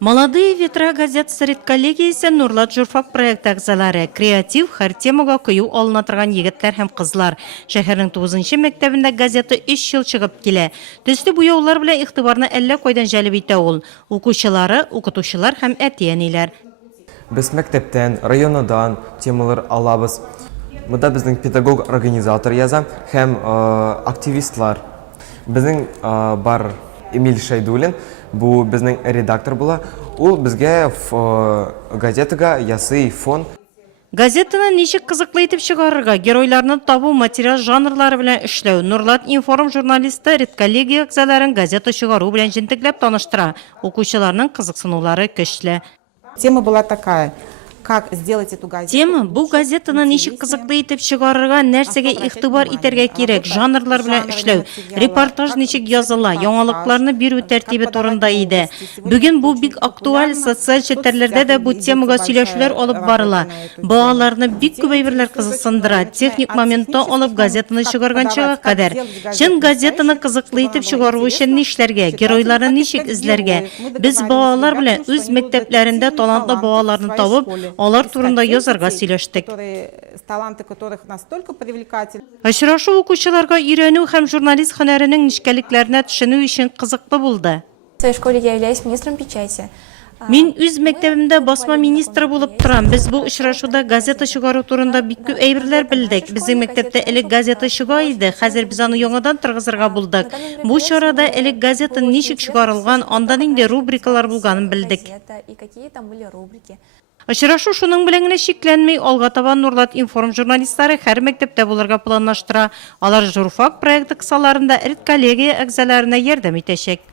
Молодые ветра газет редколлегиясе Нурлат журфак проект әгзалары креатив һәр темага кыю алына торган егетләр һәм кызлар. Шәһәрнең 9-нчы мәктәбендә газета 3 ел чыгып килә. Төсле буяулар белән игътибарны әллә кайдан җәлеп итә ул. Укучылары, укытучылар һәм әти-әниләр. Без мәктәптән, районыдан темалар алабыз. Монда безнең педагог-организатор яза һәм активистлар. Безнең бар Эмиль Шайдулин, бу безнең редактор була. Ул безгә газетага ясый фон. Газетаны ничек кызыклы итеп чыгарырга, геройларны табу, материал жанрлары белән эшләү. Нурлат информ журналисты редколлегия әгъзаларын газета чыгару белән җентекләп таныштыра. Укучыларның кызыксынулары көчле. Тема была такая: как сделать эту газету. Тема бу газетаны ничек кызыклы итеп чыгарырга, нәрсәгә игътибар итәргә кирәк, жанрлар белән эшләү, репортаж ничек языла, яңалыкларны бирү тәртибе турында иде. Бүген бу бик актуаль, социаль челтәрләрдә дә бу темага сөйләшүләр алып барыла. Балаларны бик күп әйберләр кызыксындыра, техник моменттан алып газетаны чыгарганчага кадәр. Чын газетаны кызыклы итеп чыгару өчен нишләргә, геройларны ничек эзләргә? Без балалар белән үз мәктәпләрендә талантлы балаларны табып, алар турында язарга сөйләштек. Очрашу укучыларга өйрәнү һәм журналист һөнәренең нечкәлекләренә төшенү өчен кызыклы булды. В своей школе я являюсь министром печати. Мин үз мәктәбемдә басма министры булып торам. Без бу очрашуда газета чыгару турында бик күп әйберләр белдек. Безнең мәктәптә элек газета чыга иде, хәзер без аны яңадан торгызырга булдык. Бу чарада элек газета ничек чыгарылган, анда нинди рубрикалар булганын белдек. Очрашу шуның белән генә шикләнмәй, алга таба Нурлат информ журналистлары һәр мәктәптә булырга планлаштыра. Алар журфак проекты кысаларында редколлегия әгъзаларына ярдәм итәчәк.